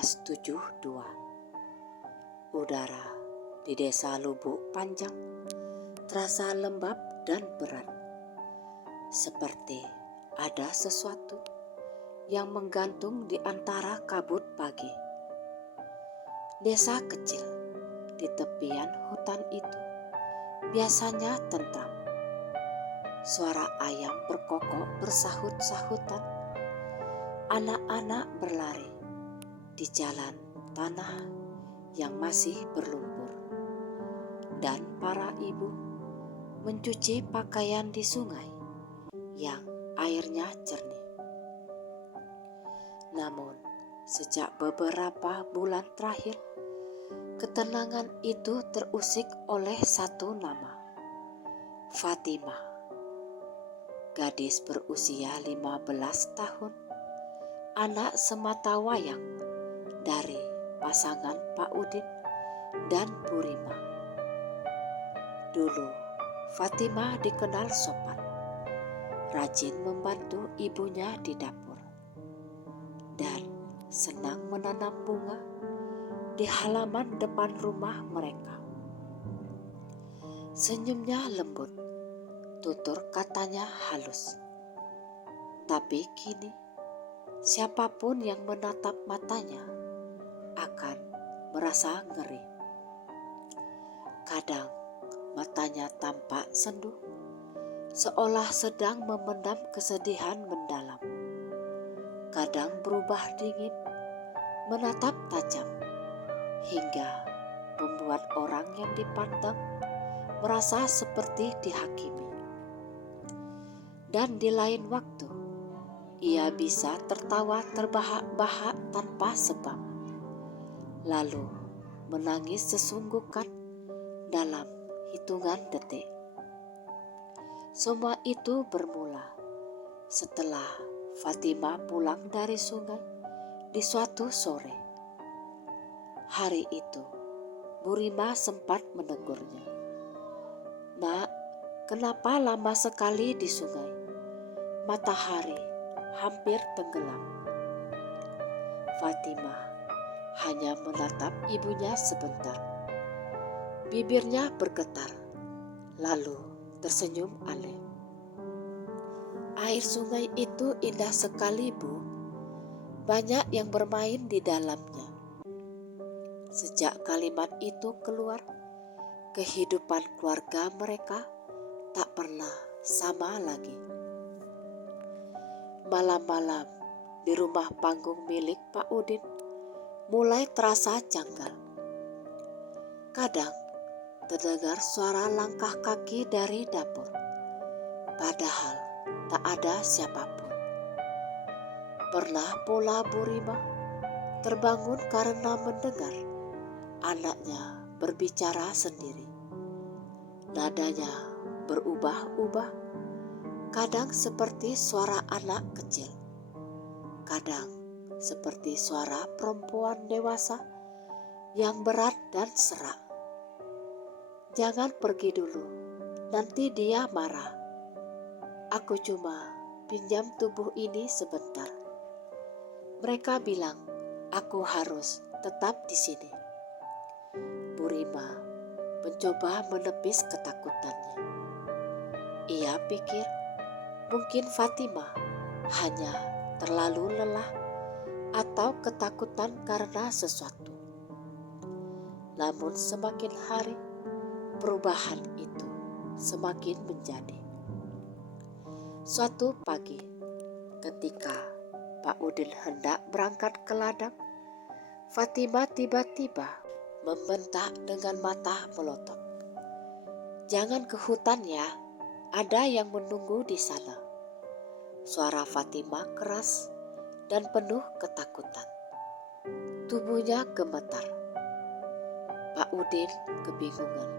1972. Udara di desa Lubuk Panjang terasa lembab dan berat, seperti ada sesuatu yang menggantung di antara kabut pagi. Desa kecil di tepian hutan itu biasanya tentram. Suara ayam berkokok bersahut-sahutan, anak-anak berlari di jalan tanah yang masih berlumpur, dan para ibu mencuci pakaian di sungai yang airnya jernih. Namun, sejak beberapa bulan terakhir, ketenangan itu terusik oleh satu nama, Fatimah. Gadis berusia 15 tahun, anak sematawayang dari pasangan Pak Udin dan Bu Rima. Dulu, Fatimah dikenal sopan, rajin membantu ibunya di dapur, dan senang menanam bunga di halaman depan rumah mereka. Senyumnya lembut, tutur katanya halus. Tapi kini, siapapun yang menatap matanya akan merasa ngeri. Kadang matanya tampak sendu, seolah sedang memendam kesedihan mendalam. Kadang berubah dingin, menatap tajam, hingga membuat orang yang dipandang merasa seperti dihakimi. Dan di lain waktu, ia bisa tertawa terbahak-bahak tanpa sebab, lalu menangis sesungguhkan dalam hitungan detik. Semua itu bermula setelah Fatimah pulang dari sungai di suatu sore. Hari itu, Bu Rima sempat menegurnya. "Nak, kenapa lama sekali di sungai? Matahari hampir tenggelam." Fatimah hanya menatap ibunya sebentar. Bibirnya bergetar, lalu tersenyum alih. "Air sungai itu indah sekali, Bu. Banyak yang bermain di dalamnya." Sejak kalimat itu keluar, kehidupan keluarga mereka tak pernah sama lagi. Malam-malam di rumah panggung milik Pak Udin mulai terasa janggal. Kadang terdengar suara langkah kaki dari dapur, padahal tak ada siapapun. Pernah pula Bu Rima terbangun karena mendengar anaknya berbicara sendiri. Nadanya berubah-ubah, kadang seperti suara anak kecil, kadang seperti suara perempuan dewasa yang berat dan serak. "Jangan pergi dulu, nanti dia marah. Aku cuma pinjam tubuh ini sebentar. Mereka bilang aku harus tetap di sini." Bu Rima mencoba menepis ketakutannya. Ia pikir mungkin Fatimah hanya terlalu lelah atau ketakutan karena sesuatu. Namun semakin hari, perubahan itu semakin menjadi. Suatu pagi, ketika Pak Udin hendak berangkat ke ladang, Fatimah tiba-tiba membentak dengan mata melotot, "Jangan ke hutan ya, ada yang menunggu di sana." Suara Fatimah keras dan penuh ketakutan. Tubuhnya gemetar. Pak Udin kebingungan.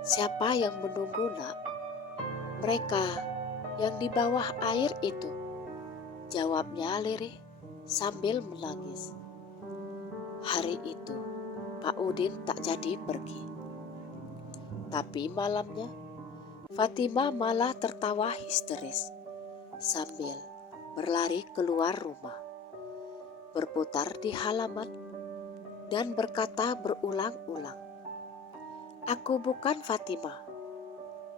"Siapa yang menunggu, Nak?" "Mereka yang di bawah air itu," jawabnya lirih sambil menangis. Hari itu Pak Udin tak jadi pergi. Tapi malamnya Fatimah malah tertawa histeris sambil berlari keluar rumah. berputar di halaman, dan berkata berulang-ulang, "Aku bukan Fatimah,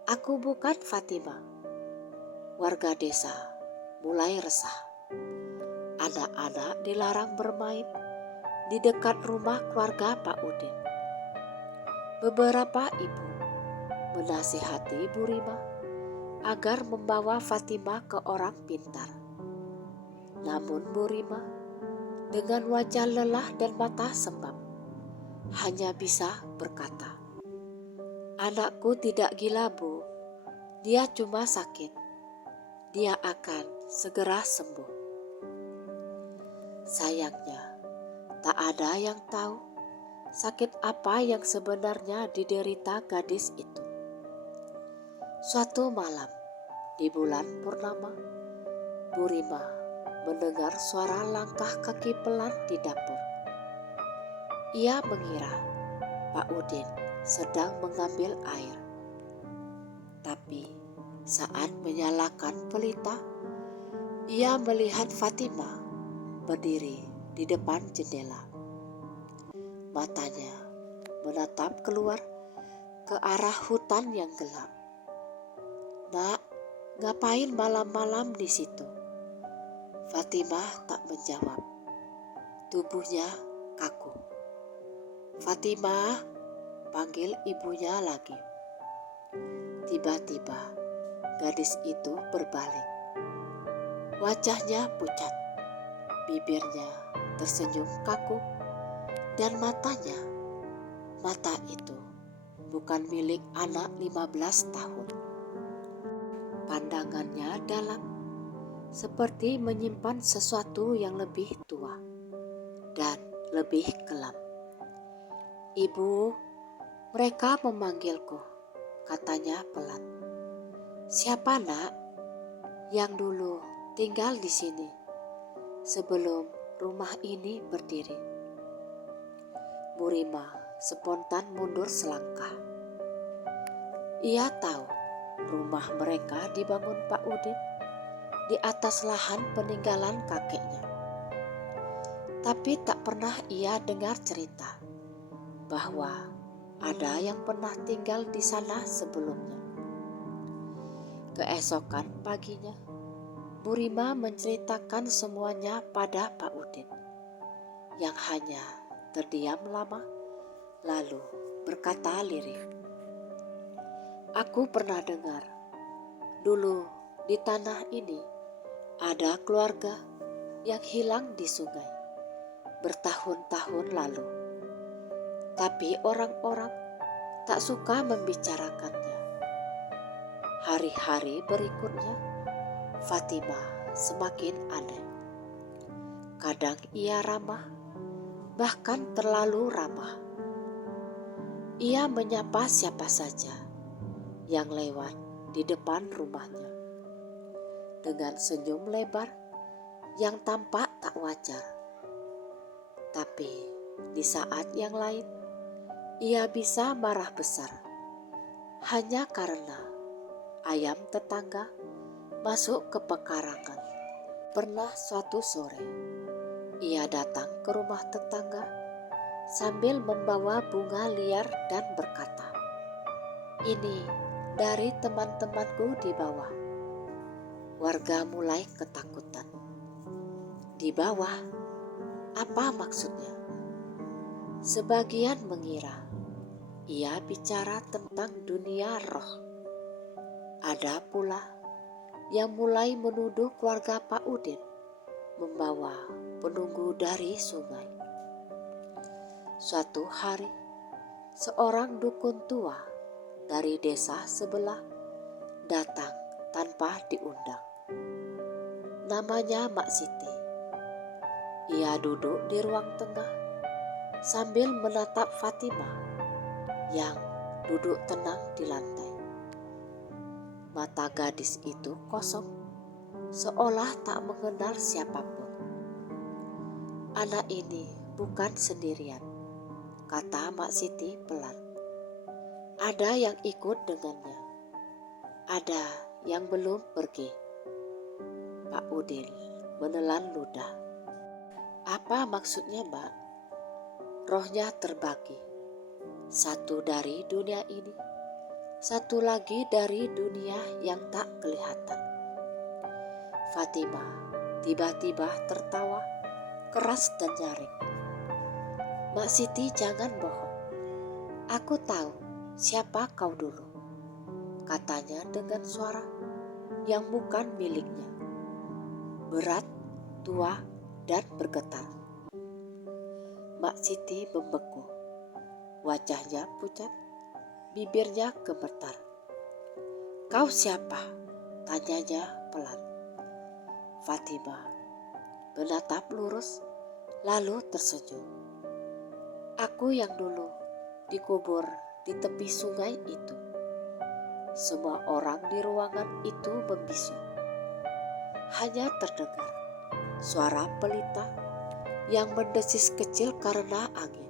aku bukan Fatimah." Warga desa mulai resah. Anak-anak dilarang bermain di dekat rumah keluarga Pak Udin. Beberapa ibu menasihati Bu Rima agar membawa Fatimah ke orang pintar. Namun Bu Rima dengan wajah lelah dan mata sembab hanya bisa berkata, "Anakku tidak gila, Bu. Dia cuma sakit. Dia akan segera sembuh." Sayangnya, tak ada yang tahu sakit apa yang sebenarnya diderita gadis itu. Suatu malam di bulan purnama, Bu Rima mendengar suara langkah kaki pelan di dapur. Ia mengira Pak Udin sedang mengambil air. Tapi saat menyalakan pelita, ia melihat Fatimah berdiri di depan jendela. Matanya menatap keluar ke arah hutan yang gelap. "Nak, ngapain malam-malam di situ?" Fatimah tak menjawab. Tubuhnya kaku. "Fatimah," panggil ibunya lagi. Tiba-tiba gadis itu berbalik. Wajahnya pucat, bibirnya tersenyum kaku, dan matanya, mata itu bukan milik anak 15 tahun. Pandangannya dalam, seperti menyimpan sesuatu yang lebih tua dan lebih kelam. "Ibu, mereka memanggilku," katanya pelan. "Siapa, Nak?" "Yang dulu tinggal di sini sebelum rumah ini berdiri." Bu Rima spontan mundur selangkah. Ia tahu rumah mereka dibangun Pak Udin di atas lahan peninggalan kakeknya. Tapi tak pernah ia dengar cerita bahwa ada yang pernah tinggal di sana sebelumnya. Keesokan paginya, Bu Rima menceritakan semuanya pada Pak Udin, yang hanya terdiam lama, lalu berkata lirih, "Aku pernah dengar, dulu di tanah ini ada keluarga yang hilang di sungai bertahun-tahun lalu. Tapi orang-orang tak suka membicarakannya. Hari-hari berikutnya, Fatimah semakin aneh. Kadang ia ramah, bahkan terlalu ramah. Ia menyapa siapa saja yang lewat di depan rumahnya dengan senyum lebar yang tampak tak wajar. Tapi di saat yang lain, ia bisa marah besar hanya karena ayam tetangga masuk ke pekarangan. Pernah suatu sore, ia datang ke rumah tetangga sambil membawa bunga liar dan berkata, "Ini dari teman-temanku di bawah." Warga mulai ketakutan. Di bawah? Apa maksudnya? Sebagian mengira ia bicara tentang dunia roh. Ada pula yang mulai menuduh keluarga Pak Udin membawa penunggu dari sungai. Suatu hari, seorang dukun tua dari desa sebelah datang tanpa diundang. Namanya Mak Siti. Ia duduk di ruang tengah sambil menatap Fatimah yang duduk tenang di lantai. Mata gadis itu kosong, seolah tak mengenal siapapun. "Anak ini bukan sendirian," kata Mak Siti pelan. "Ada yang ikut dengannya. Ada yang belum pergi." Pak Udin menelan ludah. Apa maksudnya, Mbak? Rohnya terbagi. Satu dari dunia ini, satu lagi dari dunia yang tak kelihatan. Fatima tiba-tiba tertawa keras dan nyaring. Mak Siti, jangan bohong. Aku tahu siapa kau dulu, katanya dengan suara yang bukan miliknya. Berat, tua, dan bergetar. Mak Siti membeku. Wajahnya pucat, bibirnya gemetar. Kau siapa? Tanyanya pelan. Fatima menatap lurus, lalu tersenyum. Aku yang dulu dikubur di tepi sungai itu. Semua orang di ruangan itu membisu. Hanya terdengar suara pelita yang mendesis kecil karena angin.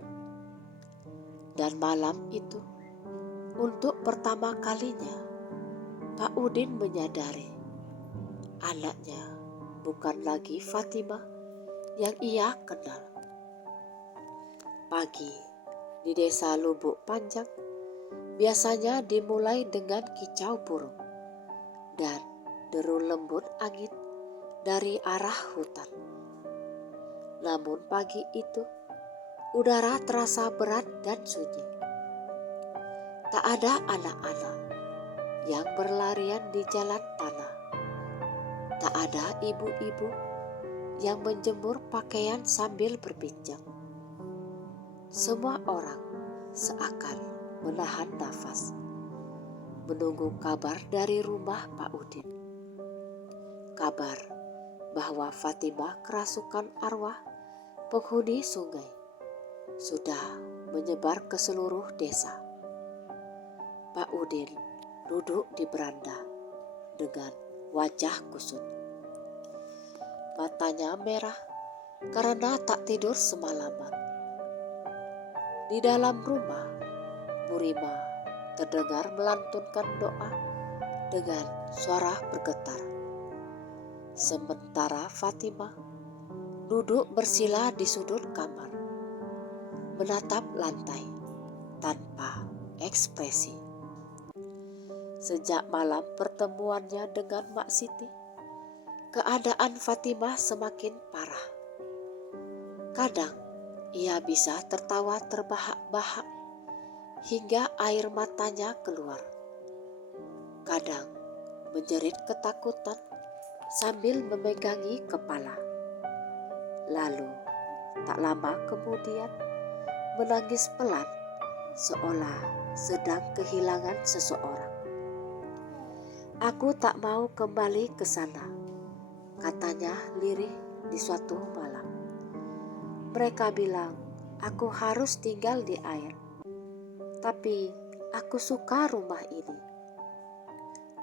Dan malam itu, untuk pertama kalinya, Pak Udin menyadari anaknya bukan lagi Fatima yang ia kenal. Pagi di desa Lubuk Panjang biasanya dimulai dengan kicau burung dan deru lembut angin dari arah hutan. Namun pagi itu, udara terasa berat dan sunyi. Tak ada anak-anak yang berlarian di jalan tanah. Tak ada ibu-ibu yang menjemur pakaian sambil berbincang. Semua orang seakan menahan nafas, menunggu kabar dari rumah Pak Udin. Kabar bahwa Fatima kerasukan arwah penghuni sungai sudah menyebar ke seluruh desa. Pak Udin duduk di beranda dengan wajah kusut. Matanya merah karena tak tidur semalaman. Di dalam rumah, Bu Rima terdengar melantunkan doa dengan suara bergetar. Sementara Fatima duduk bersila di sudut kamar, menatap lantai tanpa ekspresi. Sejak malam pertemuannya dengan Mak Siti, keadaan Fatimah semakin parah. Kadang ia bisa tertawa terbahak-bahak hingga air matanya keluar. Kadang menjerit ketakutan sambil memegangi kepala. Lalu tak lama kemudian menangis pelan seolah sedang kehilangan seseorang. Aku tak mau kembali ke sana, katanya lirih di suatu malam. Mereka bilang aku harus tinggal di air, tapi aku suka rumah ini.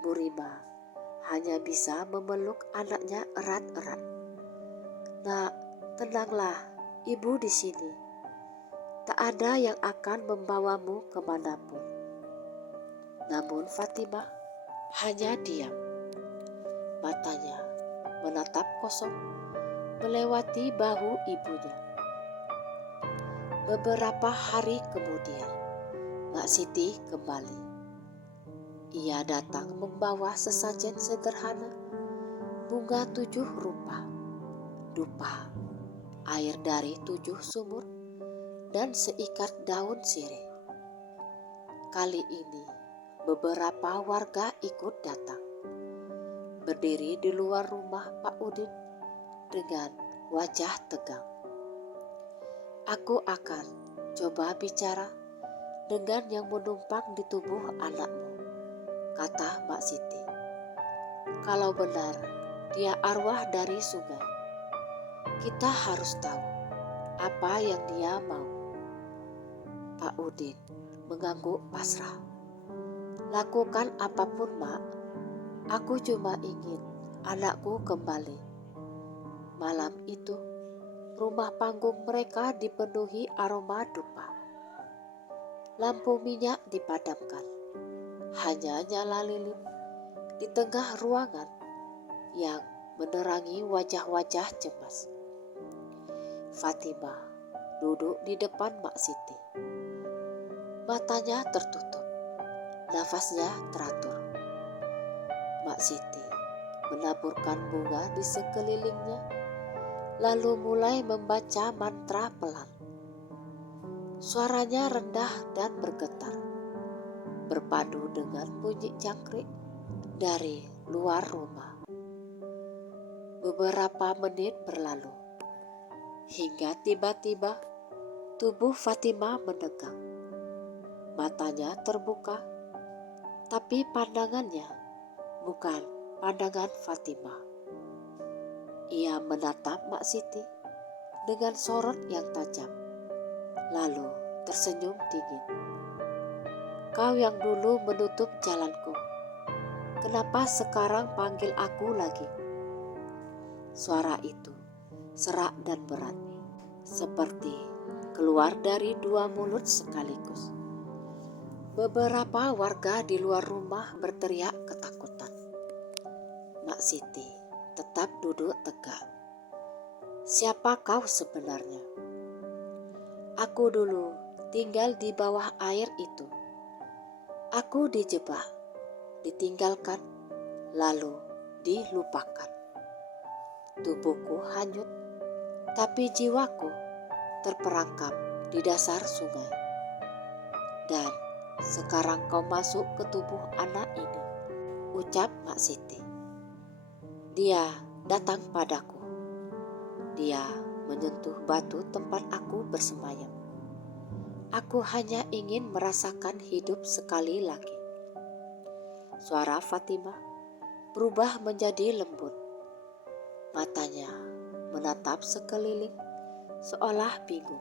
Bu Rima hanya bisa memeluk anaknya erat-erat. Nak, tenanglah, ibu di sini. Tak ada yang akan membawamu kemanapun. Namun Fatimah hanya diam. Matanya menatap kosong melewati bahu ibunya. Beberapa hari kemudian, Mak Siti kembali. Ia datang membawa sesajen sederhana, bunga 7 rupa, dupa, air dari 7 sumur, dan seikat daun sirih. Kali ini, beberapa warga ikut datang. Berdiri di luar rumah Pak Udin dengan wajah tegang. Aku akan coba bicara dengan yang menumpang di tubuh anakmu, kata Mbak Siti. Kalau benar dia arwah dari sungai, kita harus tahu apa yang dia mau. Pak Udin mengangguk pasrah. Lakukan apapun, Mak. Aku cuma ingin anakku kembali. Malam itu, rumah panggung mereka dipenuhi aroma dupa. Lampu minyak dipadamkan. Hanya nyala lilin di tengah ruangan yang menerangi wajah-wajah cemas. Fatimah duduk di depan Mak Siti. Matanya tertutup, nafasnya teratur. Mak Siti menaburkan bunga di sekelilingnya, lalu mulai membaca mantra pelan. Suaranya rendah dan bergetar, berpadu dengan bunyi jangkrik dari luar rumah. Beberapa menit berlalu, hingga tiba-tiba tubuh Fatimah menegang. Matanya terbuka, tapi pandangannya bukan pandangan Fatimah. Ia menatap Mak Siti dengan sorot yang tajam, lalu tersenyum dingin. "Kau yang dulu menutup jalanku, kenapa sekarang panggil aku lagi?" Suara itu serak dan berat, seperti keluar dari dua mulut sekaligus. Beberapa warga di luar rumah berteriak ketakutan. Mak Siti tetap duduk tegak. "Siapa kau sebenarnya?" "Aku dulu tinggal di bawah air itu. Aku dijebak, ditinggalkan, lalu dilupakan. Tubuhku hanyut, tapi jiwaku terperangkap di dasar sungai. Dan sekarang kau masuk ke tubuh anak ini," ucap Mak Siti. "Dia datang padaku. Dia menyentuh batu tempat aku bersemayam. Aku hanya ingin merasakan hidup sekali lagi." Suara Fatimah berubah menjadi lembut. Matanya menatap sekeliling seolah bingung.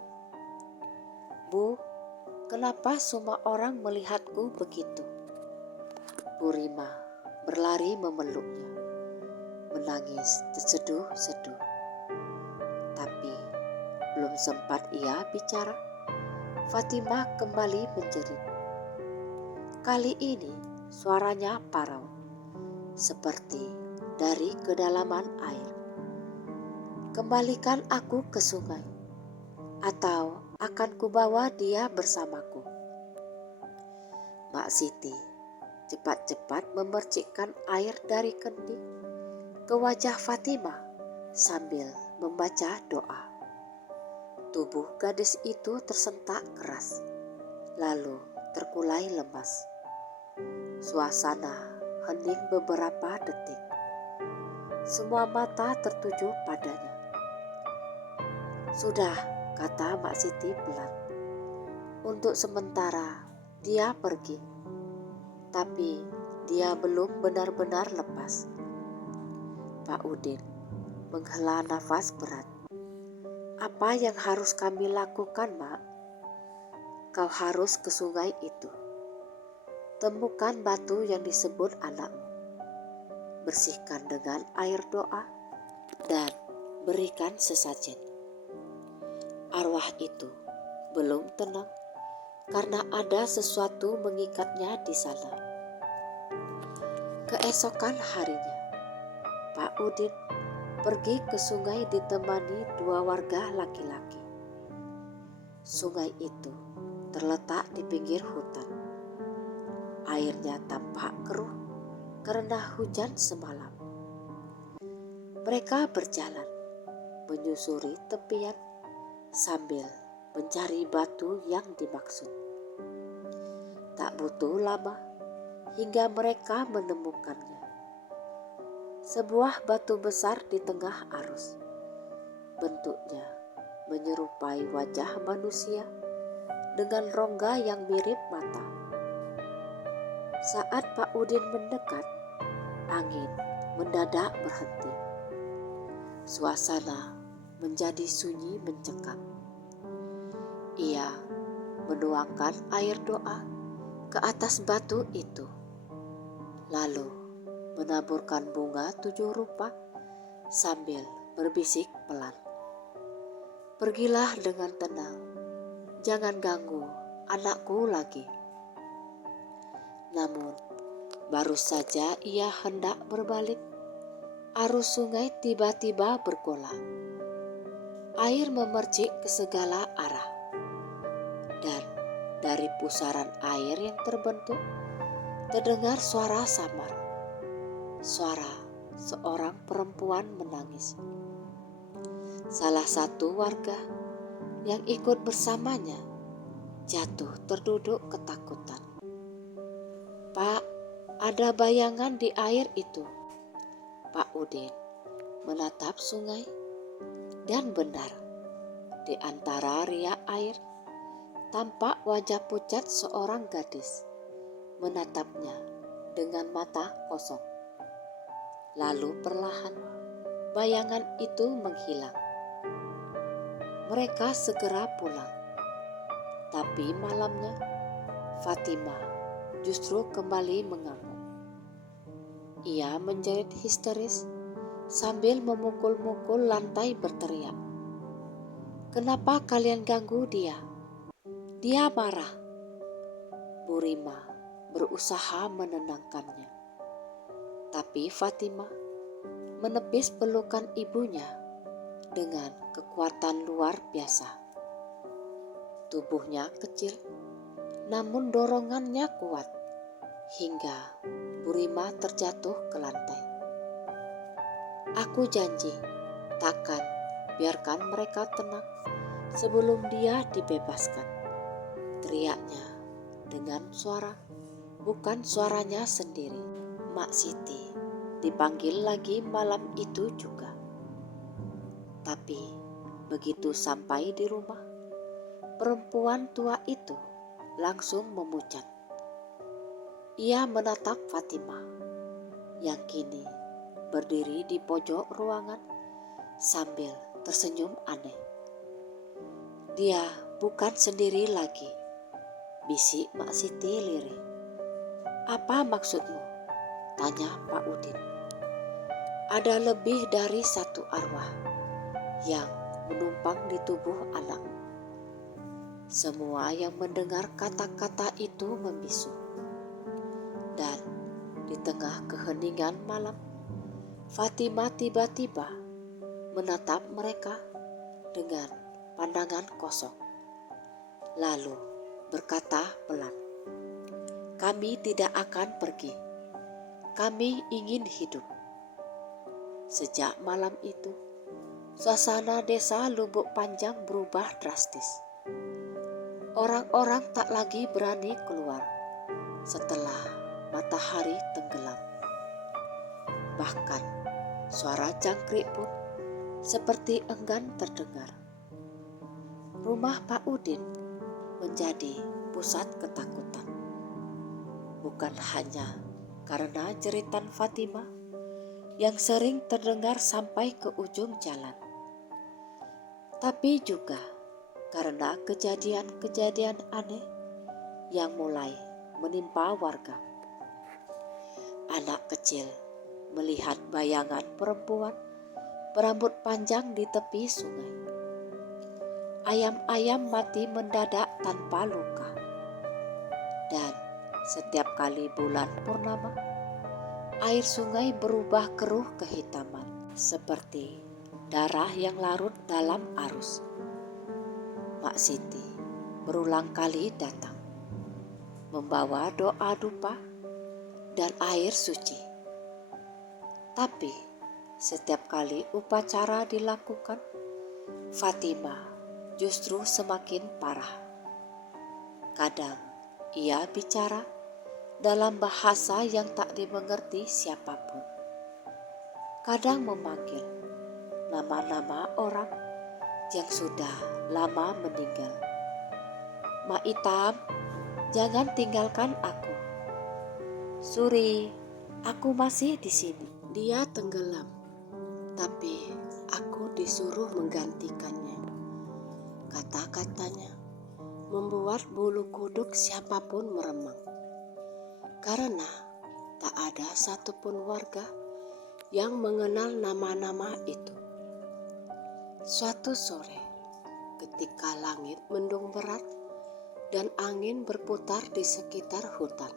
"Bu, kenapa semua orang melihatku begitu?" Bu Rima berlari memeluknya, menangis terseduh-seduh. Tapi belum sempat ia bicara, Fatimah kembali menjerit. Kali ini suaranya parau, seperti dari kedalaman air. "Kembalikan aku ke sungai, atau akan kubawa dia bersamaku." Mak Siti cepat-cepat memercikkan air dari kendi ke wajah Fatimah sambil membaca doa. Tubuh gadis itu tersentak keras, lalu terkulai lemas. Suasana hening beberapa detik. Semua mata tertuju padanya. "Sudah," kata Mak Siti pelan. "Untuk sementara dia pergi, tapi dia belum benar-benar lepas." Pak Udin menghela nafas berat. "Apa yang harus kami lakukan, Mak?" "Kau harus ke sungai itu. Temukan batu yang disebut anakmu. Bersihkan dengan air doa dan berikan sesajen." Arwah itu belum tenang karena ada sesuatu mengikatnya di sana. Keesokan harinya, Pak Udin pergi ke sungai ditemani dua warga laki-laki. Sungai itu terletak di pinggir hutan. Airnya tampak keruh karena hujan semalam. Mereka berjalan menyusuri tepian sambil mencari batu yang dimaksud. Tak butuh lama hingga mereka menemukannya. Sebuah batu besar di tengah arus. Bentuknya menyerupai wajah manusia dengan rongga yang mirip mata. Saat Pak Udin mendekat, angin mendadak berhenti. Suasana menjadi sunyi mencekam. Ia menuangkan air doa ke atas batu itu, lalu menaburkan bunga 7 rupa sambil berbisik pelan. "Pergilah dengan tenang, jangan ganggu anakku lagi." Namun baru saja ia hendak berbalik, arus sungai tiba-tiba bergolak. Air memercik ke segala arah, dan dari pusaran air yang terbentuk terdengar suara samar, suara seorang perempuan menangis. Salah satu warga yang ikut bersamanya jatuh terduduk ketakutan. "Pak, ada bayangan di air itu." Pak Udin menatap sungai, dan benar, di antara riak air tampak wajah pucat seorang gadis menatapnya dengan mata kosong. Lalu perlahan bayangan itu menghilang. Mereka segera pulang. Tapi malamnya Fatima justru kembali mengamuk. Ia menjerit histeris sambil memukul-mukul lantai berteriak, "Kenapa kalian ganggu dia? Dia marah." Bu Rima berusaha menenangkannya. Tapi Fatima menepis pelukan ibunya dengan kekuatan luar biasa. Tubuhnya kecil, namun dorongannya kuat hingga Bu Rima terjatuh ke lantai. "Aku janji takkan biarkan mereka tenang sebelum dia dibebaskan," teriaknya dengan suara bukan suaranya sendiri. Mak Siti dipanggil lagi malam itu juga. Tapi begitu sampai di rumah, perempuan tua itu langsung memucat. Ia menatap Fatima yang kini berdiri di pojok ruangan sambil tersenyum aneh. "Dia bukan sendiri lagi," bisik Mak Siti lirih. "Apa maksudmu?" tanya Pak Udin. "Ada lebih dari satu arwah yang menumpang di tubuh anak." Semua yang mendengar kata-kata itu membisu. Dan di tengah keheningan malam, Fatima tiba-tiba menatap mereka dengan pandangan kosong. Lalu berkata pelan, "Kami tidak akan pergi. Kami ingin hidup." Sejak malam itu, suasana desa Lubuk Panjang berubah drastis. Orang-orang tak lagi berani keluar setelah matahari tenggelam. Bahkan suara jangkrik pun seperti enggan terdengar. Rumah Pak Udin menjadi pusat ketakutan. Bukan hanya karena jeritan Fatima yang sering terdengar sampai ke ujung jalan, tapi juga karena kejadian-kejadian aneh yang mulai menimpa warga. Anak kecil melihat bayangan perempuan berambut panjang di tepi sungai. Ayam-ayam mati mendadak tanpa luka. Dan setiap kali bulan purnama, air sungai berubah keruh kehitaman seperti darah yang larut dalam arus. Mak Siti berulang kali datang, membawa doa dupa dan air suci. Tapi setiap kali upacara dilakukan, Fatima justru semakin parah. Kadang ia bicara dalam bahasa yang tak dimengerti siapapun. Kadang memanggil nama-nama orang yang sudah lama meninggal. "Mak Itam, jangan tinggalkan aku. Suri, aku masih di sini." Dia tenggelam, tapi aku disuruh menggantikannya. Kata-katanya membuat bulu kuduk siapapun meremang. Karena tak ada satupun warga yang mengenal nama-nama itu. Suatu sore, ketika langit mendung berat dan angin berputar di sekitar hutan,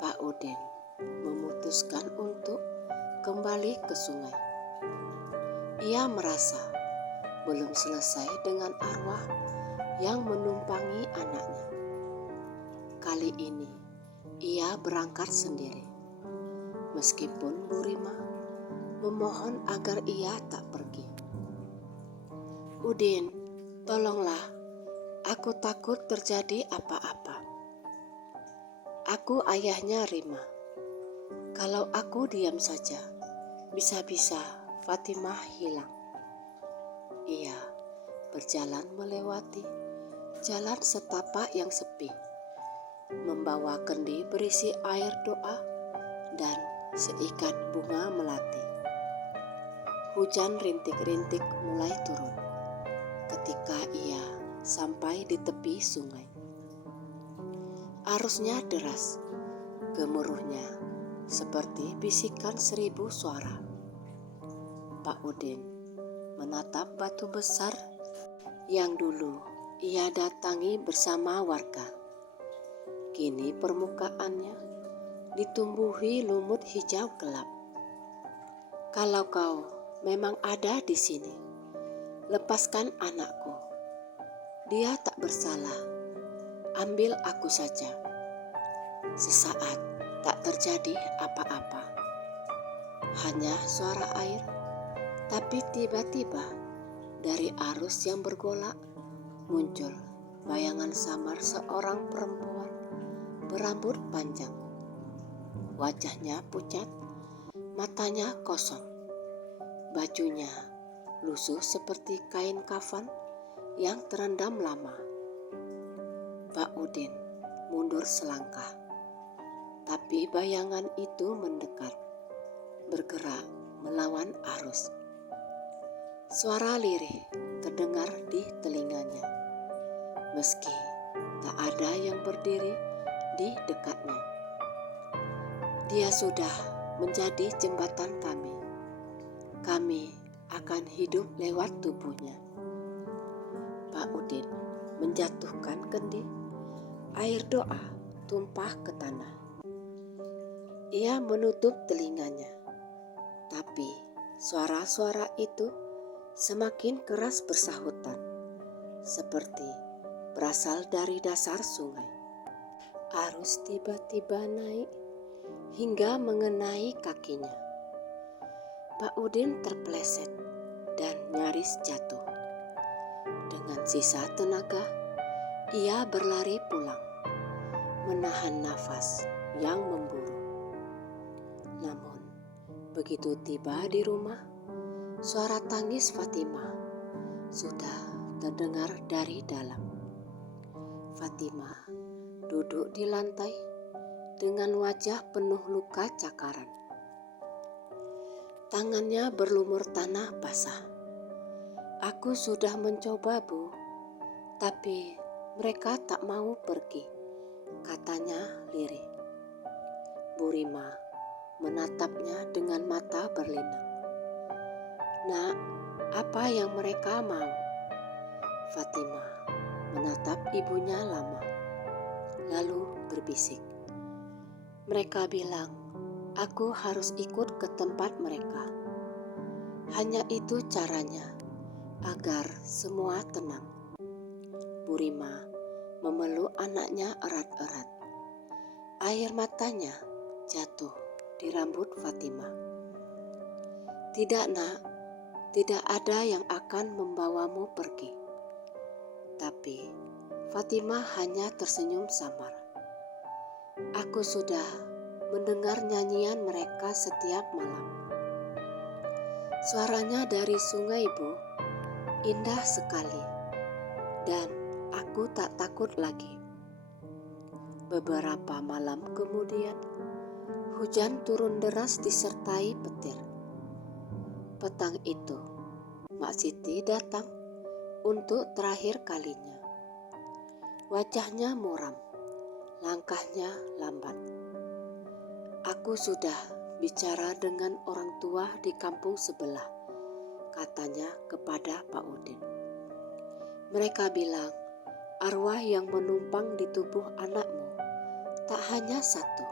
Pak Udin memutuskan untuk kembali ke sungai. Ia merasa belum selesai dengan arwah yang menumpangi anaknya. Kali ini ia berangkat sendiri, meskipun Bu Rima memohon agar ia tak pergi. "Udin, tolonglah, aku takut terjadi apa-apa. Aku ayahnya Rima. Kalau aku diam saja, bisa-bisa Fatimah hilang." Ia berjalan melewati jalan setapak yang sepi, membawa kendi berisi air doa dan seikat bunga melati. Hujan rintik-rintik mulai turun ketika ia sampai di tepi sungai. Arusnya deras, gemuruhnya seperti bisikan 1000 suara. Pak Udin menatap batu besar yang dulu ia datangi bersama warga. Kini permukaannya ditumbuhi lumut hijau gelap. "Kalau kau memang ada di sini, lepaskan anakku. Dia tak bersalah. Ambil aku saja." Sesaat tak terjadi apa-apa. Hanya suara air, tapi tiba-tiba dari arus yang bergolak muncul bayangan samar seorang perempuan berambut panjang. Wajahnya pucat, matanya kosong. Bajunya lusuh seperti kain kafan yang terendam lama. Pak Udin mundur selangkah, tapi bayangan itu mendekat, bergerak melawan arus. Suara lirih terdengar di telinganya, meski tak ada yang berdiri di dekatnya. "Dia sudah menjadi jembatan kami. Kami akan hidup lewat tubuhnya." Pak Udin menjatuhkan kendi, air doa tumpah ke tanah. Ia menutup telinganya, tapi suara-suara itu semakin keras bersahutan, seperti berasal dari dasar sungai. Arus tiba-tiba naik hingga mengenai kakinya. Pak Udin terpeleset dan nyaris jatuh. Dengan sisa tenaga, ia berlari pulang, menahan nafas yang memburu. Namun, begitu tiba di rumah, suara tangis Fatimah sudah terdengar dari dalam. Fatimah duduk di lantai dengan wajah penuh luka cakaran. Tangannya berlumur tanah basah. "Aku sudah mencoba, Bu, tapi mereka tak mau pergi," katanya lirih. Bu Rima menatapnya dengan mata berlinang. "Nak, apa yang mereka mau?" Fatimah menatap ibunya lama, lalu berbisik. "Mereka bilang aku harus ikut ke tempat mereka. Hanya itu caranya agar semua tenang." Bu Rima memeluk anaknya erat-erat. Air matanya jatuh di rambut Fatimah. "Tidak, Nak, tidak ada yang akan membawamu pergi." Tapi Fatimah hanya tersenyum samar. "Aku sudah mendengar nyanyian mereka setiap malam. Suaranya dari sungai, Bu, indah sekali, dan aku tak takut lagi." Beberapa malam kemudian, hujan turun deras disertai petir. Petang itu, Mak Siti datang untuk terakhir kalinya. Wajahnya muram, langkahnya lambat. "Aku sudah bicara dengan orang tua di kampung sebelah," katanya kepada Pak Udin. "Mereka bilang arwah yang menumpang di tubuh anakmu tak hanya satu,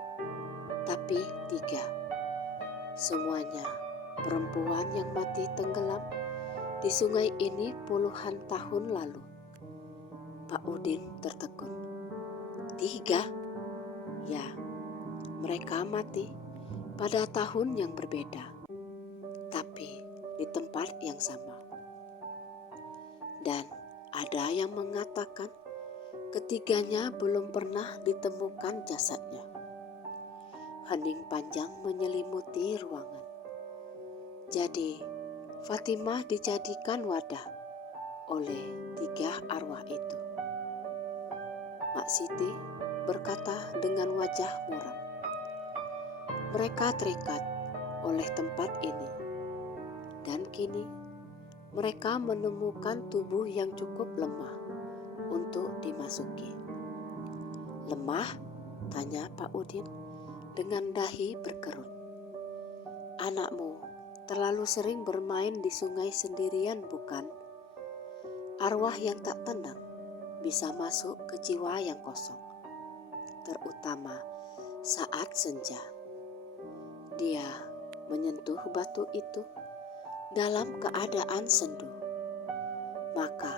tapi 3. Semuanya perempuan yang mati tenggelam Di sungai ini puluhan tahun lalu. Pak Udin tertegun. 3? Ya, mereka mati pada tahun yang berbeda, tapi di tempat yang sama. Dan ada yang mengatakan ketiganya belum pernah ditemukan jasadnya. Hening panjang menyelimuti ruangan. Jadi Fatimah dijadikan wadah oleh 3 arwah itu. Mak Siti berkata dengan wajah muram. Mereka terikat oleh tempat ini, dan kini mereka menemukan tubuh yang cukup lemah untuk dimasuki. Lemah? Tanya Pak Udin dengan dahi berkerut. Anakmu terlalu sering bermain di sungai sendirian, bukan? Arwah yang tak tenang bisa masuk ke jiwa yang kosong, terutama saat senja. Dia menyentuh batu itu dalam keadaan sendu. Maka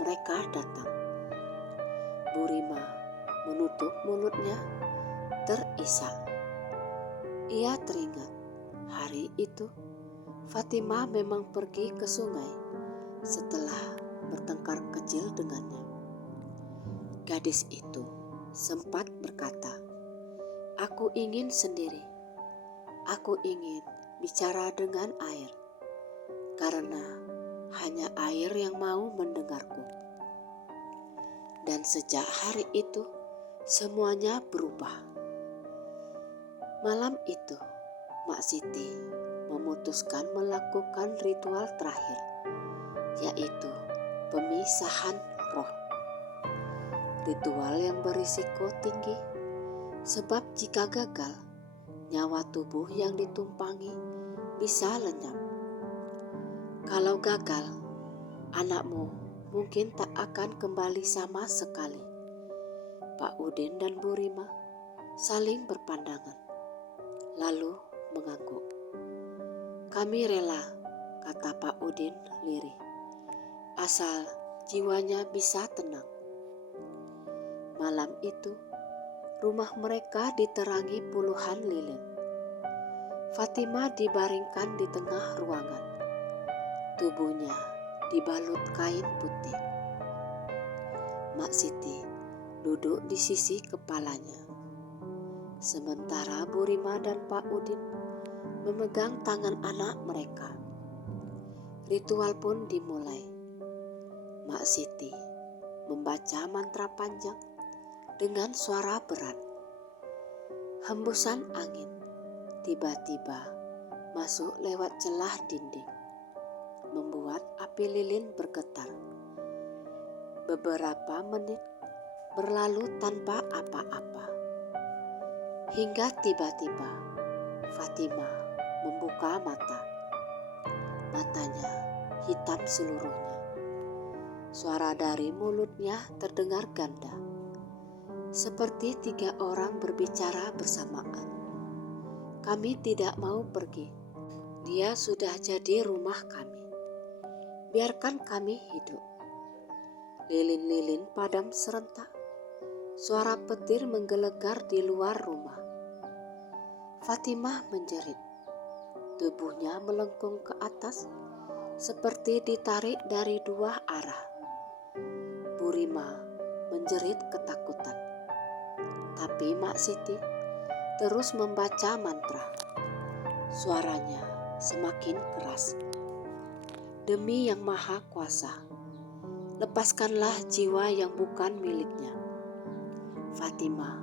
mereka datang. Bu Rima menutup mulutnya terisak. Ia teringat hari itu Fatimah memang pergi ke sungai setelah bertengkar kecil dengannya. Gadis itu sempat berkata, "Aku ingin sendiri. Aku ingin bicara dengan air, karena hanya air yang mau mendengarku." Dan sejak hari itu, semuanya berubah. Malam itu, Mak Siti memutuskan melakukan ritual terakhir, yaitu pemisahan roh. Ritual yang berisiko tinggi, sebab jika gagal, nyawa tubuh yang ditumpangi bisa lenyap. Kalau gagal, anakmu mungkin tak akan kembali sama sekali. Pak Udin dan Bu Rima saling berpandangan, lalu mengangguk. "Kami rela," kata Pak Udin lirih, "asal jiwanya bisa tenang." Malam itu, rumah mereka diterangi puluhan lilin. Fatimah dibaringkan di tengah ruangan. Tubuhnya dibalut kain putih. Mak Siti duduk di sisi kepalanya, sementara Bu Rima dan Pak Udin memegang tangan anak mereka. Ritual pun dimulai. Mak Siti membaca mantra panjang dengan suara berat. Hembusan angin tiba-tiba masuk lewat celah dinding, membuat api lilin bergetar. Beberapa menit berlalu tanpa apa-apa, hingga tiba-tiba Fatimah membuka mata. Matanya hitam seluruhnya. Suara dari mulutnya terdengar ganda, seperti 3 orang berbicara bersamaan. "Kami tidak mau pergi. Dia sudah jadi rumah kami. Biarkan kami hidup." Lilin-lilin padam serentak. Suara petir menggelegar di luar rumah. Fatimah menjerit. Tubuhnya melengkung ke atas seperti ditarik dari 2 arah. Bu Rima menjerit ketakutan. Tapi Mak Siti terus membaca mantra. Suaranya semakin keras. "Demi Yang Maha Kuasa, lepaskanlah jiwa yang bukan miliknya." Fatimah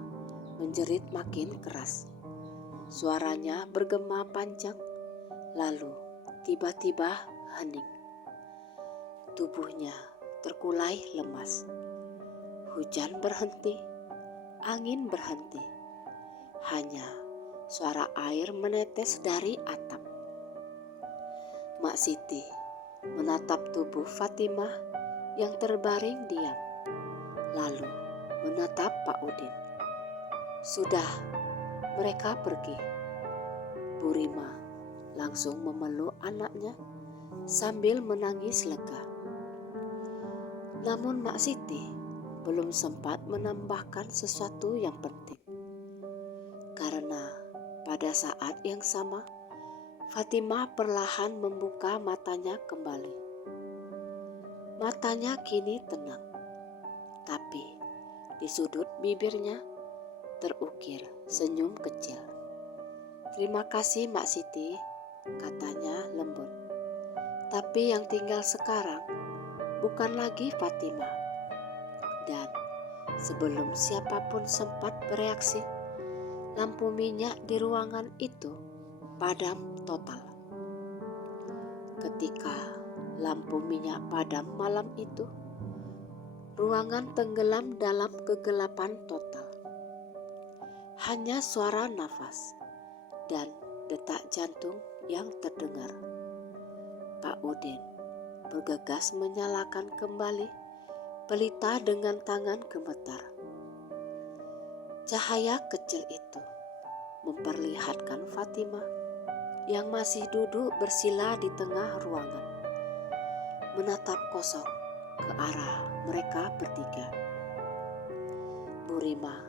menjerit makin keras. Suaranya bergema panjang, lalu tiba-tiba hening. Tubuhnya terkulai lemas. Hujan berhenti, angin berhenti. Hanya suara air menetes dari atap. Mak Siti menatap tubuh Fatimah yang terbaring diam, lalu menatap Pak Udin. Sudah, mereka pergi. Bu Rima langsung memeluk anaknya sambil menangis lega. Namun Mak Siti belum sempat menambahkan sesuatu yang penting. Karena pada saat yang sama, Fatimah perlahan membuka matanya kembali. Matanya kini tenang, tapi di sudut bibirnya terukir senyum kecil. "Terima kasih Mak Siti," katanya lembut. "Tapi yang tinggal sekarang bukan lagi Fatimah." Dan sebelum siapapun sempat bereaksi, lampu minyak di ruangan itu padam total. Ketika lampu minyak padam malam itu, ruangan tenggelam dalam kegelapan total. Hanya suara nafas dan detak jantung yang terdengar. Pak Udin bergegas menyalakan kembali pelita dengan tangan gemetar. Cahaya kecil itu memperlihatkan Fatimah yang masih duduk bersila di tengah ruangan, menatap kosong ke arah mereka bertiga. Bu Rima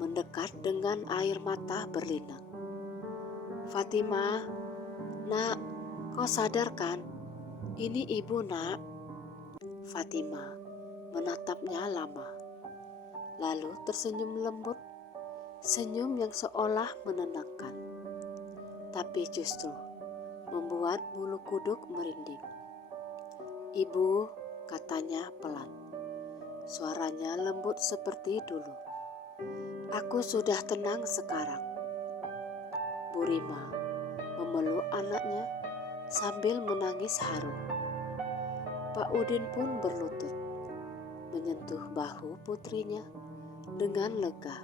mendekat dengan air mata berlinang. "Fatimah, nak, kau sadar kan? Ini ibu, nak." Fatimah menatapnya lama, lalu tersenyum lembut, senyum yang seolah menenangkan, tapi justru membuat bulu kuduk merinding. "Ibu," katanya pelan, suaranya lembut seperti dulu. "Aku sudah tenang sekarang." Bu Rima memeluk anaknya sambil menangis haru. Pak Udin pun berlutut, menyentuh bahu putrinya dengan lega.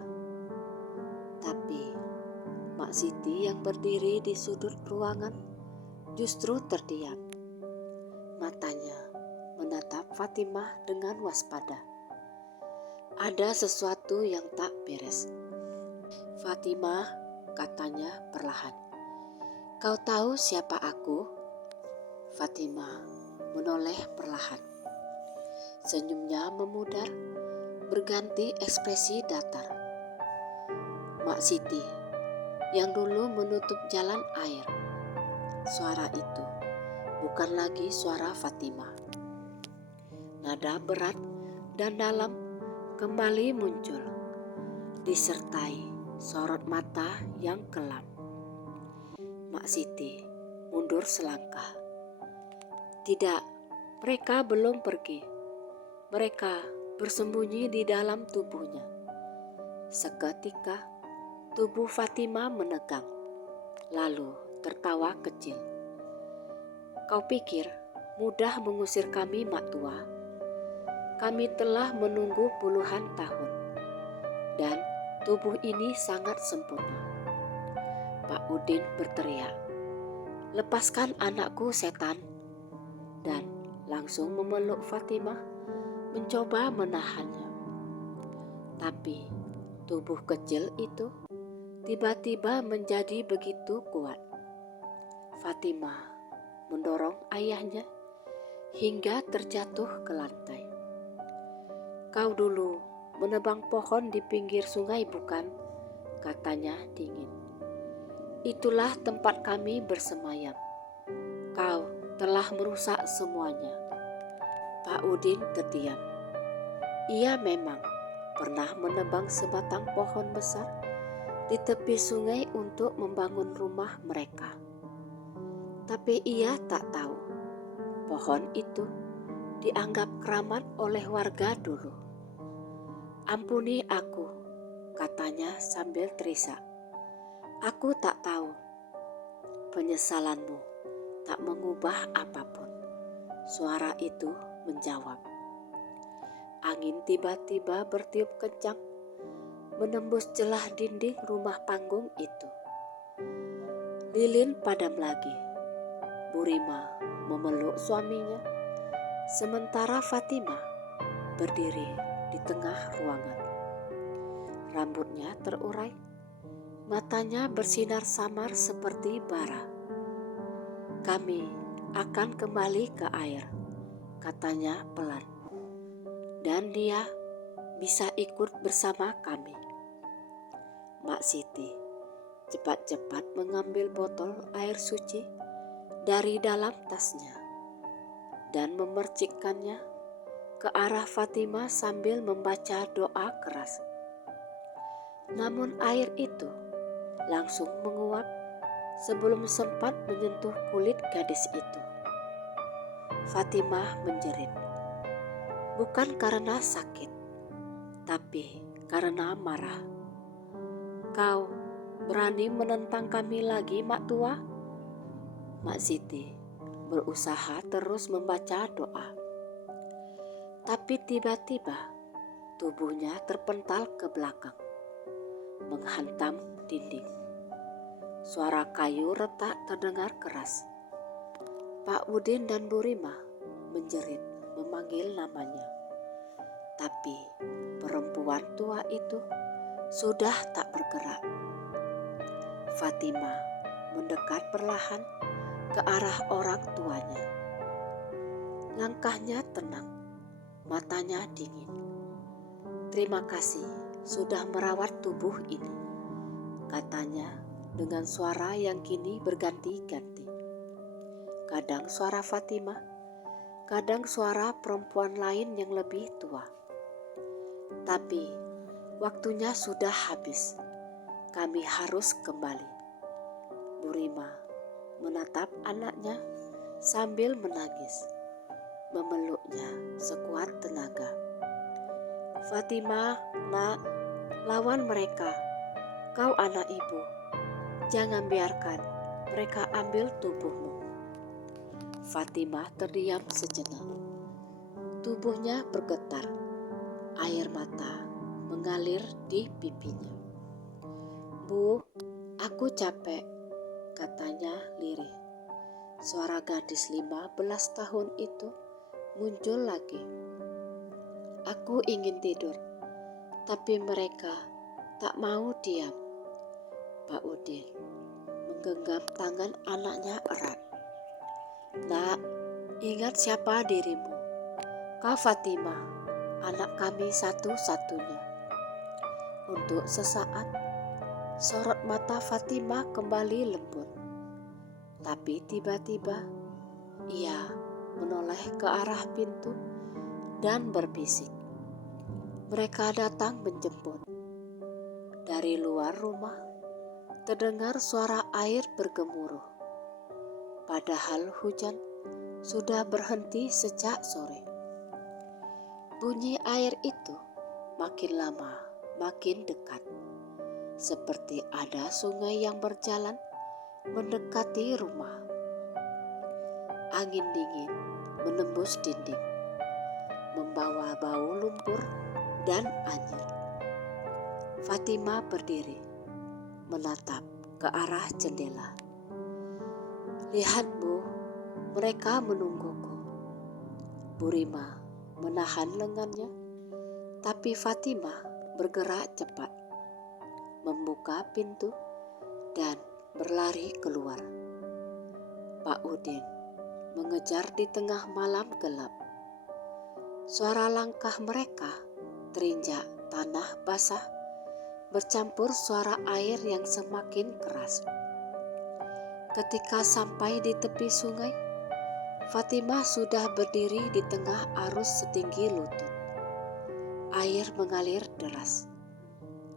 Tapi Mak Siti yang berdiri di sudut ruangan justru terdiam. Matanya menatap Fatimah dengan waspada. Ada sesuatu yang tak beres. "Fatimah," katanya perlahan, "kau tahu siapa aku?" Fatimah menoleh perlahan. Senyumnya memudar, berganti ekspresi datar. Mak Siti yang dulu menutup jalan air. Suara itu bukan lagi suara Fatimah. Nada berat dan dalam kembali muncul, disertai sorot mata yang kelam. Mak Siti mundur selangkah. "Tidak, mereka belum pergi. Mereka bersembunyi di dalam tubuhnya." Seketika tubuh Fatimah menegang, lalu tertawa kecil. "Kau pikir mudah mengusir kami, Mak Tua? Kami telah menunggu puluhan tahun, dan tubuh ini sangat sempurna." Pak Udin berteriak, "Lepaskan anakku, setan!" Dan langsung memeluk Fatimah, mencoba menahannya. Tapi tubuh kecil itu tiba-tiba menjadi begitu kuat. Fatimah mendorong ayahnya hingga terjatuh ke lantai. "Kau dulu menebang pohon di pinggir sungai, bukan?" katanya dingin. "Itulah tempat kami bersemayam. Kau telah merusak semuanya." Pak Udin terdiam. Ia memang pernah menebang sebatang pohon besar di tepi sungai untuk membangun rumah mereka. Tapi ia tak tahu pohon itu dianggap keramat oleh warga dulu. "Ampuni aku," katanya sambil terisak. "Aku tak tahu." "Penyesalanmu tak mengubah apapun," suara itu menjawab. Angin tiba-tiba bertiup kencang, menembus celah dinding rumah panggung itu. Lilin padam lagi. Bu Rima memeluk suaminya, sementara Fatimah berdiri di tengah ruangan. Rambutnya terurai, matanya bersinar samar seperti bara. "Kami akan kembali ke air, katanya pelan. Dan dia bisa ikut bersama kami. Mak Siti cepat-cepat mengambil botol air suci dari dalam tasnya dan memercikkannya ke arah Fatimah sambil membaca doa keras. Namun air itu langsung menguap sebelum sempat menyentuh kulit gadis itu. Fatimah menjerit, bukan karena sakit, tapi karena marah. Kau berani menentang kami lagi, Mak Tua? Mak Siti berusaha terus membaca doa. Tapi tiba-tiba tubuhnya terpental ke belakang, menghantam dinding. Suara kayu retak terdengar keras. Pak Udin dan Bu Rima menjerit memanggil namanya. Tapi perempuan tua itu sudah tak bergerak. Fatimah mendekat perlahan ke arah orang tuanya. Langkahnya tenang, matanya dingin. Terima kasih sudah merawat tubuh ini, katanya dengan suara yang kini berganti-ganti. Kadang suara Fatimah, kadang suara perempuan lain yang lebih tua. Tapi waktunya sudah habis. Kami harus kembali. Bu Rima menatap anaknya sambil menangis, memeluknya sekuat tenaga. Fatimah, nak, lawan mereka. Kau anak ibu. Jangan biarkan mereka ambil tubuhmu. Fatimah terdiam sejenak. Tubuhnya bergetar. Air mata mengalir di pipinya. Bu, aku capek, katanya lirih. Suara gadis 15 tahun itu muncul lagi. Aku ingin tidur, tapi mereka tak mau diam. Pak Udin menggenggam tangan anaknya erat. Nak, ingat siapa dirimu. Kau Fatimah, anak kami satu-satunya. Untuk sesaat, sorot mata Fatimah kembali lembut. Tapi tiba-tiba, ia menoleh ke arah pintu dan berbisik. Mereka datang menjemput. Dari luar rumah, terdengar suara air bergemuruh. Padahal hujan sudah berhenti sejak sore. Bunyi air itu makin lama makin dekat. Seperti ada sungai yang berjalan mendekati rumah. Angin dingin menembus dinding, membawa bau lumpur dan anyir. Fatimah berdiri, menatap ke arah jendela. Lihat Bu, mereka menungguku. Bu Rima menahan lengannya, tapi Fatimah bergerak cepat, membuka pintu dan berlari keluar. Pak Udin mengejar di tengah malam gelap. Suara langkah mereka terinjak tanah basah bercampur suara air yang semakin keras. Ketika sampai di tepi sungai, Fatimah sudah berdiri di tengah arus setinggi lutut. Air mengalir deras,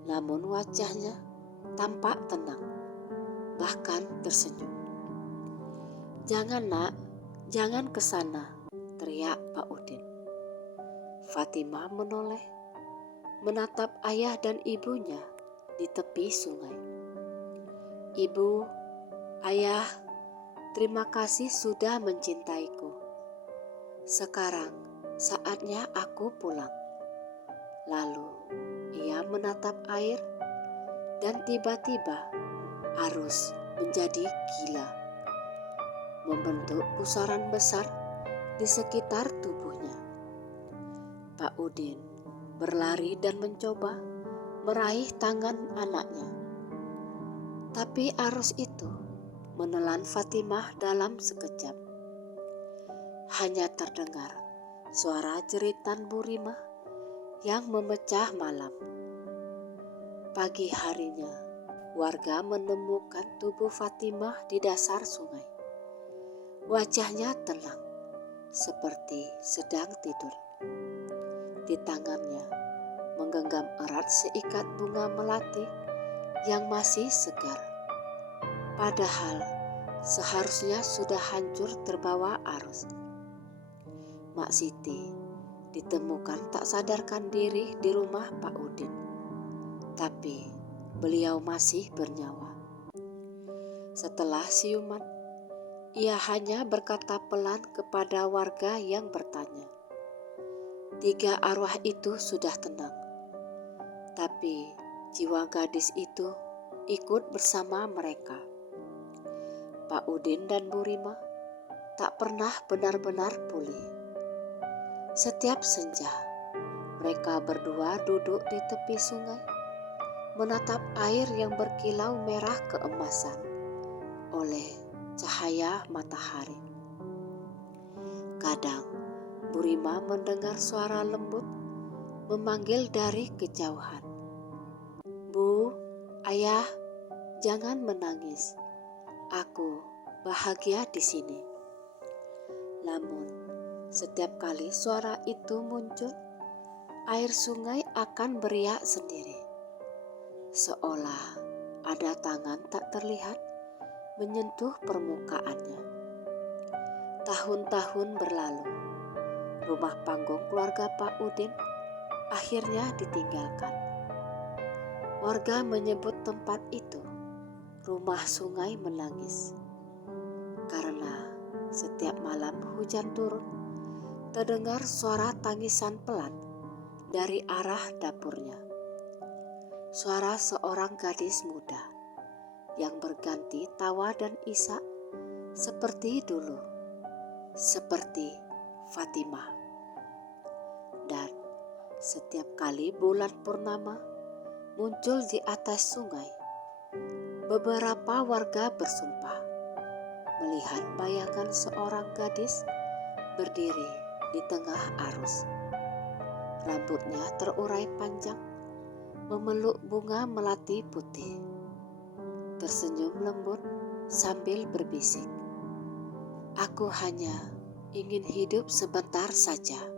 namun wajahnya tampak tenang, bahkan tersenyum. Jangan nak, jangan ke sana, teriak Pak Udin. Fatimah menoleh, menatap ayah dan ibunya di tepi sungai. Ibu, ayah, terima kasih sudah mencintaiku. Sekarang saatnya aku pulang. Lalu ia menatap air dan tiba-tiba arus menjadi gila, membentuk pusaran besar di sekitar tubuhnya. Pak Udin berlari dan mencoba meraih tangan anaknya. Tapi arus itu menelan Fatimah dalam sekejap. hanya terdengar suara jeritan Burimah yang memecah malam. Pagi harinya, warga menemukan tubuh Fatimah di dasar sungai. Wajahnya tenang, seperti sedang tidur. Di tangannya menggenggam erat seikat bunga melati yang masih segar. Padahal seharusnya sudah hancur terbawa arus. Mak Siti ditemukan tak sadarkan diri di rumah Pak Udin, tapi beliau masih bernyawa. Setelah siuman, ia hanya berkata pelan kepada warga yang bertanya. 3 arwah itu sudah tenang, tapi jiwa gadis itu ikut bersama mereka. Pak Udin dan Burimah tak pernah benar-benar pulih. Setiap senja, mereka berdua duduk di tepi sungai, menatap air yang berkilau merah keemasan oleh cahaya matahari. Kadang Burimah mendengar suara lembut memanggil dari kejauhan. Bu, ayah, jangan menangis. Aku bahagia di sini. Namun, setiap kali suara itu muncul, air sungai akan beriak sendiri. Seolah ada tangan tak terlihat menyentuh permukaannya. Tahun-tahun berlalu, rumah panggung keluarga Pak Udin akhirnya ditinggalkan. Warga menyebut tempat itu Rumah Sungai Menangis, karena setiap malam hujan turun, terdengar suara tangisan pelan dari arah dapurnya. Suara seorang gadis muda yang berganti tawa dan isak seperti dulu, seperti Fatimah. Dan setiap kali bulan purnama muncul di atas sungai, beberapa warga bersumpah melihat bayangan seorang gadis berdiri di tengah arus. Rambutnya terurai panjang, memeluk bunga melati putih, tersenyum lembut sambil berbisik, "Aku hanya ingin hidup sebentar saja."